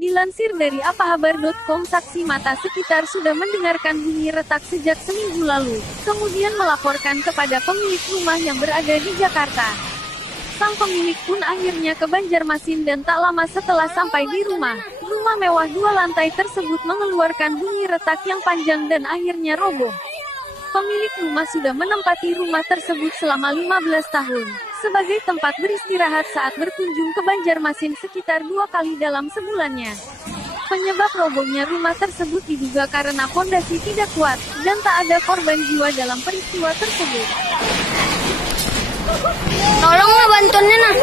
Dilansir dari apahabar.com, saksi mata sekitar sudah mendengarkan bunyi retak sejak seminggu lalu, kemudian melaporkan kepada pemilik rumah yang berada di Jakarta. Sang pemilik pun akhirnya ke Banjarmasin dan tak lama setelah sampai di rumah mewah 2 lantai tersebut mengeluarkan bunyi retak yang panjang dan akhirnya roboh. Pemilik rumah sudah menempati rumah tersebut selama 15 tahun, sebagai tempat beristirahat saat berkunjung ke Banjarmasin sekitar 2 kali dalam sebulannya. Penyebab robohnya rumah tersebut diduga karena pondasi tidak kuat, dan tak ada korban jiwa dalam peristiwa tersebut. Tolong bantuannya nah.